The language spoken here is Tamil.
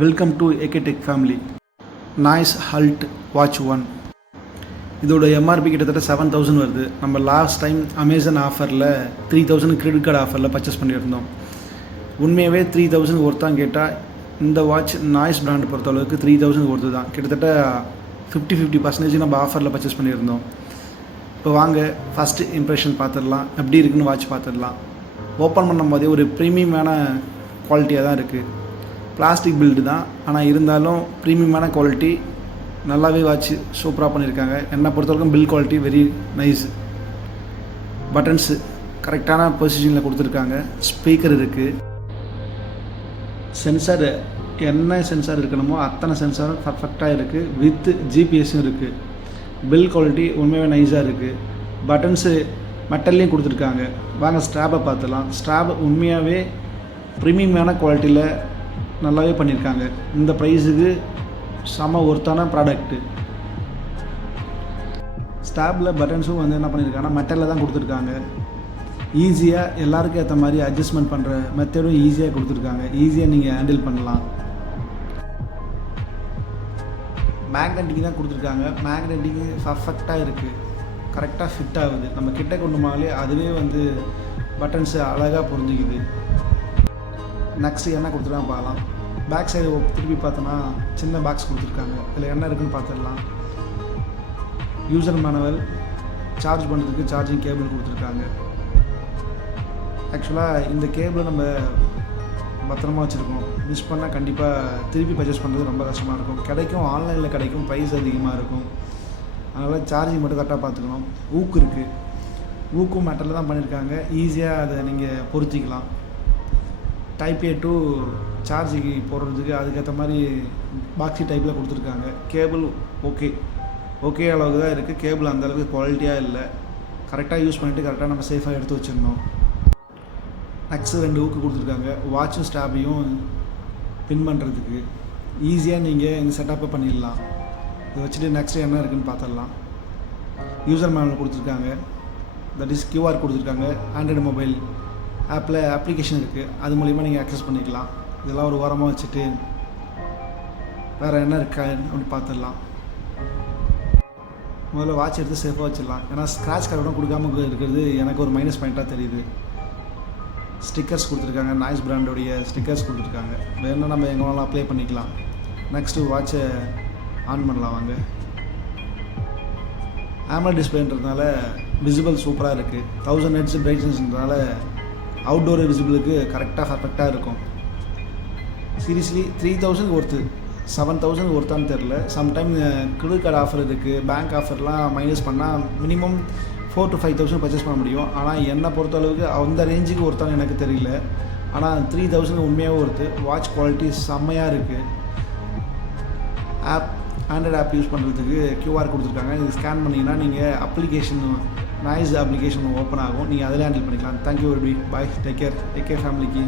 Welcome to AK tech family. Noise halt watch 1 இதோட எம்ஆர்பி கிட்டத்தட்ட 7000 வருது. நம்ம லாஸ்ட் டைம் அமேசான் ஆஃபரில் 3000 கிரெடிட் கார்டு ஆஃபரில் பர்ச்சேஸ் பண்ணியிருந்தோம். உண்மையாகவே 3000 ஒர்த்தான் கேட்டால் இந்த வாட்ச் நாய்ஸ் பிராண்ட் பொறுத்தளவுக்கு 3000 ஒர்த்து தான். கிட்டத்தட்ட 50% நம்ம ஆஃபரில் பர்ச்சேஸ் பண்ணியிருந்தோம். இப்போ வாங்க ஃபஸ்ட்டு இம்ப்ரெஷன் பார்த்துடலாம், எப்படி இருக்குன்னு வாட்ச் பார்த்துடலாம். ஓப்பன் பண்ணும் போதே ஒரு ப்ரீமியமான குவாலிட்டியாக தான் இருக்குது. பிளாஸ்டிக் பில்டு தான், ஆனால் இருந்தாலும் ப்ரீமியமான குவாலிட்டி. நல்லாவே வாட்ச் சூப்பராக பண்ணியிருக்காங்க. என்னை பொறுத்தவரைக்கும் bill quality very nice. Buttons கரெக்டான பொசிஷனில் கொடுத்துருக்காங்க. ஸ்பீக்கர் இருக்குது. சென்சார் என்ன சென்சார் இருக்கணுமோ அத்தனை சென்சாரும் பர்ஃபெக்டாக இருக்குது. வித் ஜிபிஎஸும் இருக்குது. பில் குவாலிட்டி உண்மையாகவே நைஸாக இருக்குது. பட்டன்ஸு மெட்டல்லையும் கொடுத்துருக்காங்க. வாங்க ஸ்ட்ராப்பை பார்த்துலாம். ஸ்ட்ராப் உண்மையாகவே ப்ரீமியமான குவாலிட்டியில் நல்லாவே பண்ணியிருக்காங்க. இந்த ப்ரைஸுக்கு செம ஒர்த்தான ப்ராடக்ட்டு. ஸ்டாப்பில் பட்டன்ஸும் வந்து என்ன பண்ணியிருக்காங்கன்னா மெட்டலில் தான் கொடுத்துருக்காங்க. ஈஸியாக எல்லாருக்கும் ஏற்ற மாதிரி அட்ஜஸ்ட்மெண்ட் பண்ணுற மெத்தடும் ஈஸியாக கொடுத்துருக்காங்க. ஈஸியாக நீங்கள் ஹேண்டில் பண்ணலாம். மேக்னெட்டிங் தான் கொடுத்துருக்காங்க. மேக்னெட்டிங் பர்ஃபெக்டாக இருக்குது. கரெக்டாக ஃபிட் ஆகுது. நம்ம கிட்ட கொண்டு போனாலே அதுவே வந்து பட்டன்ஸு அழகாக புரிஞ்சுக்குது. நெக்ஸ்ட்டு என்ன கொடுத்துருக்காங்க பார்க்கலாம். பேக் சைடு திருப்பி பார்த்தோன்னா சின்ன பாக்ஸ் கொடுத்துருக்காங்க. இதில் என்ன இருக்குதுன்னு பார்த்துடலாம். யூசர் மேனுவல், சார்ஜ் பண்ணுறதுக்கு சார்ஜிங் கேபிள் கொடுத்துருக்காங்க. ஆக்சுவலாக இந்த கேபிளை நம்ம பத்திரமா வச்சுருக்கோம். மிஸ் பண்ணால் கண்டிப்பாக திருப்பி பர்ச்சேஸ் பண்ணுறது ரொம்ப கஷ்டமாக இருக்கும். கிடைக்கும், ஆன்லைனில் கிடைக்கும், ப்ரைஸ் அதிகமாக இருக்கும். அதனால் சார்ஜிங் மட்டும் கரெக்டாக பார்த்துக்கணும். ஊக்கு இருக்குது. ஊக்கும் மெட்டலில் தான் பண்ணியிருக்காங்க. ஈஸியாக அதை நீங்கள் பொருத்திக்கலாம். டைப் ஏ டு சார்ஜுக்கு போடுறதுக்கு அதுக்கேற்ற மாதிரி பாக்ஸி டைப்பில் கொடுத்துருக்காங்க. கேபிள் ஓகே அளவுக்கு தான் இருக்குது. கேபிள் அந்தளவுக்கு குவாலிட்டியாக இல்லை. கரெக்டாக யூஸ் பண்ணிவிட்டு கரெக்டாக நம்ம சேஃபாக எடுத்து வச்சிடணும். நெக்ஸ்ட்டு 2 ஊக்கு கொடுத்துருக்காங்க. வாட்சும் ஸ்டாப்பையும் பின் பண்ணுறதுக்கு ஈஸியாக நீங்கள் இந்த செட்டப்பை பண்ணிடலாம். இதை வச்சுட்டு நெக்ஸ்ட்டு என்ன இருக்குதுன்னு பார்த்துடலாம். யூசர் மேனுவல் கொடுத்துருக்காங்க. தட் இஸ் QR கொடுத்துருக்காங்க. ஆண்ட்ராய்டு மொபைல் ஆப்பில் அப்ளிகேஷன் இருக்குது. அது மூலிமா நீங்கள் ஆக்சஸ் பண்ணிக்கலாம். இதெல்லாம் ஒரு வாரமாக வச்சுட்டு வேறு என்ன இருக்கா அப்படின்னு பார்த்துடலாம். முதல்ல வாட்ச் எடுத்து சேஃபாக வச்சிடலாம். ஏன்னா ஸ்க்ராட்ச் கார்டு கொடுக்காம இருக்கிறது எனக்கு ஒரு மைனஸ் பாயிண்ட்டாக தெரியுது. ஸ்டிக்கர்ஸ் கொடுத்துருக்காங்க. நாய்ஸ் பிராண்டோடைய ஸ்டிக்கர்ஸ் கொடுத்துருக்காங்க. வேணும்னா நம்ம எங்கே வேணாலும் அப்ளை பண்ணிக்கலாம். நெக்ஸ்ட்டு வாட்சை ஆன் பண்ணலாம். வாங்க. AMOLED டிஸ்பிளேன்றதுனால விசிபிள் சூப்பராக இருக்குது. 1000 nits பிரைட்னஸ்ன்றதுனால அவுட்டோர் விசிபிளுக்கு கரெக்டாக பர்ஃபெக்டாக இருக்கும். Seriously 3000 worth. 7000 ஒர்த்தான்னு தெரில. சம்டைம் கிரெடிட் கார்டு ஆஃபர் இருக்குது. பேங்க் ஆஃபர்லாம் மைனஸ் பண்ணால் மினிமம் 4,000 to 5,000 பர்ச்சேஸ் பண்ண முடியும். ஆனால் என்னை பொறுத்த அளவுக்கு அந்த ரேஞ்சுக்கு ஒர்த்தான்னு எனக்கு தெரியல. ஆனால் 3000 உண்மையாகவும் ஒர்த்து. வாட்ச் குவாலிட்டி செம்மையாக இருக்குது. ஆண்ட்ராய்டு ஆப் யூஸ் பண்ணுறதுக்கு QR கொடுத்துருக்காங்க. இது ஸ்கேன் பண்ணிங்கன்னா நீங்கள் அப்ளிகேஷன் நாய்ஸ் அப்ளிகேஷன் ஓப்பன் ஆகும். நீங்கள் அதில் ஹேண்டில் பண்ணிக்கலாம். Thank you very much. Bye. Take care. AK ஃபேமிலிக்கு.